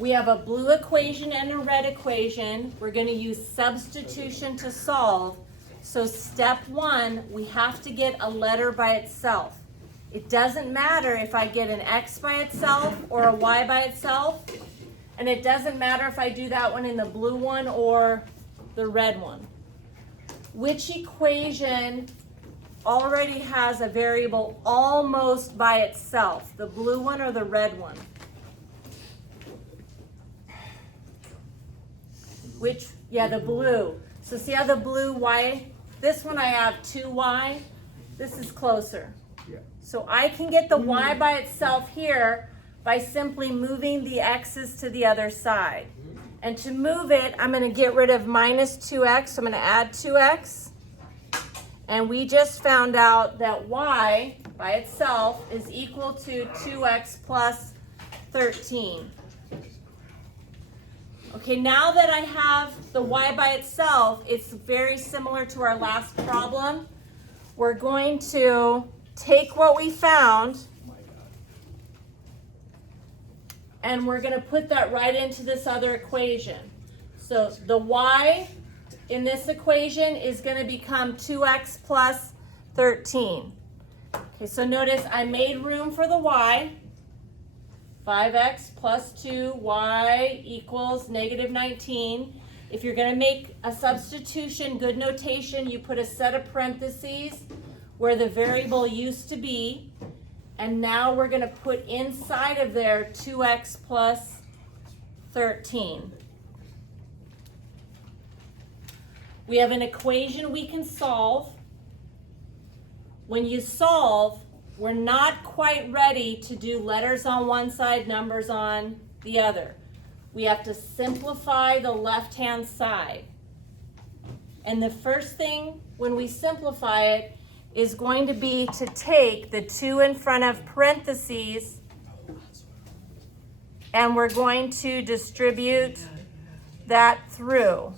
We have a blue equation and a red equation. We're going to use substitution to solve. So step one, we have to get a letter by itself. It doesn't matter if I get an x by itself or a y by itself. And it doesn't matter if I do that one in the blue one or the red one. Which equation already has a variable almost by itself? The blue one or the red one? Which, yeah, the blue. So see how the blue y, this one I have 2y, this is closer. So I can get the y by itself here by simply moving the x's to the other side. And to move it, I'm going to get rid of minus 2x, so I'm going to add 2x. And we just found out that y by itself is equal to 2x plus 13. Okay, now that I have the y by itself, it's very similar to our last problem. We're going to take what we found and we're going to put that right into this other equation. So the y in this equation is going to become 2x plus 13. Okay, so notice I made room for the y. 5x plus 2y equals negative 19. If you're going to make a substitution, good notation, you put a set of parentheses where the variable used to be. And now we're going to put inside of there 2x plus 13. We have an equation we can solve. When you solve, we're not quite ready to do letters on one side, numbers on the other. We have to simplify the left-hand side. And the first thing when we simplify it is going to be to take the 2 in front of parentheses and we're going to distribute that through.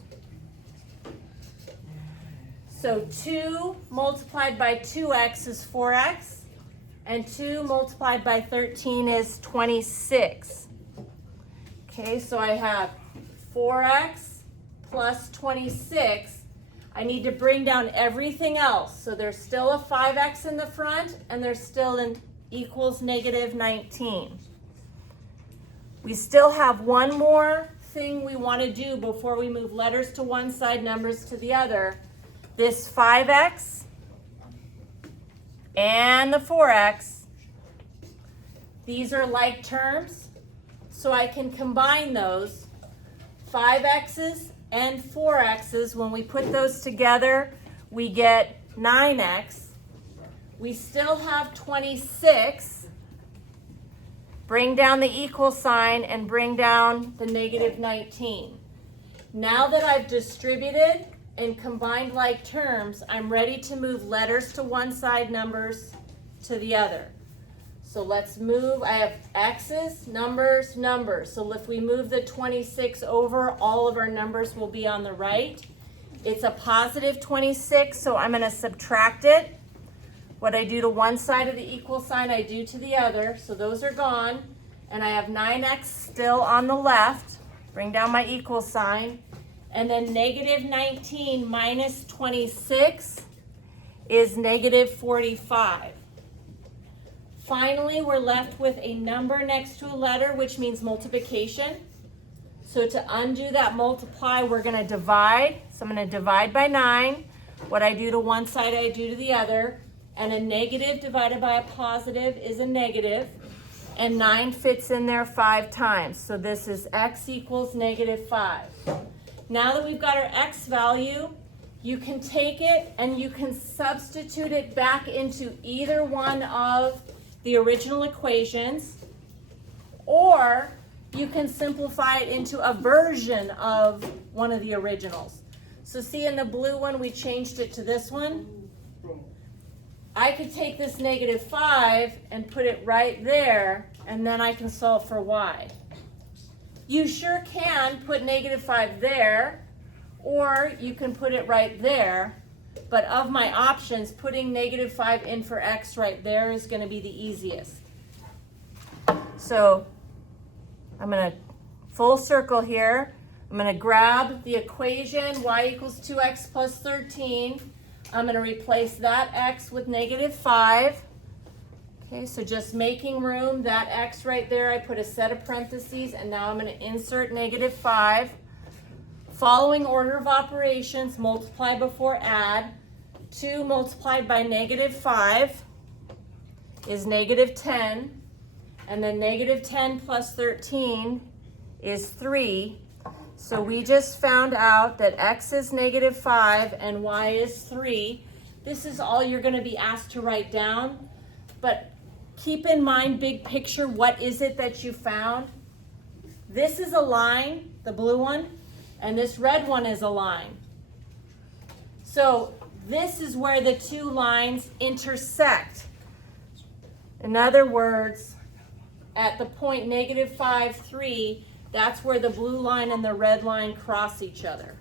So 2 multiplied by 2x is 4x. And 2 multiplied by 13 is 26. Okay, so I have 4x plus 26. I need to bring down everything else. So there's still a 5x in the front, and there's still an equals negative 19. We still have one more thing we want to do before we move letters to one side, numbers to the other. This 5x and the 4x, these are like terms, so I can combine those. 5x's and 4x's, when we put those together, we get 9x. We still have 26. Bring down the equal sign and bring down the negative 19. Now that I've distributed and combined like terms, I'm ready to move letters to one side, numbers to the other. So let's move, I have x's, numbers, numbers. So if we move the 26 over, all of our numbers will be on the right. It's a positive 26, so I'm going to subtract it. What I do to one side of the equal sign, I do to the other. So those are gone. And I have 9x still on the left. Bring down my equal sign. And then negative 19 minus 26 is negative 45. Finally, we're left with a number next to a letter, which means multiplication. So to undo that multiply, we're going to divide. So I'm going to divide by 9. What I do to one side, I do to the other. And a negative divided by a positive is a negative. And 9 fits in there 5 times. So this is x equals negative 5. Now that we've got our x value, you can take it and you can substitute it back into either one of the original equations, or you can simplify it into a version of one of the originals. So see, in the blue one, we changed it to this one. I could take this negative 5 and put it right there, and then I can solve for y. You sure can put negative 5 there, or you can put it right there. But of my options, putting negative 5 in for x right there is going to be the easiest. So I'm going to full circle here. I'm going to grab the equation y equals 2x plus 13. I'm going to replace that x with negative 5. Okay, so just making room, that x right there, I put a set of parentheses, and now I'm going to insert negative 5. Following order of operations, multiply before add. 2 multiplied by negative 5 is negative 10, and then negative 10 plus 13 is 3. So we just found out that x is negative 5 and y is 3. This is all you're going to be asked to write down, but keep in mind, big picture, what is it that you found? This is a line, the blue one, and this red one is a line. So this is where the two lines intersect. In other words, at the point negative 5, 3, that's where the blue line and the red line cross each other.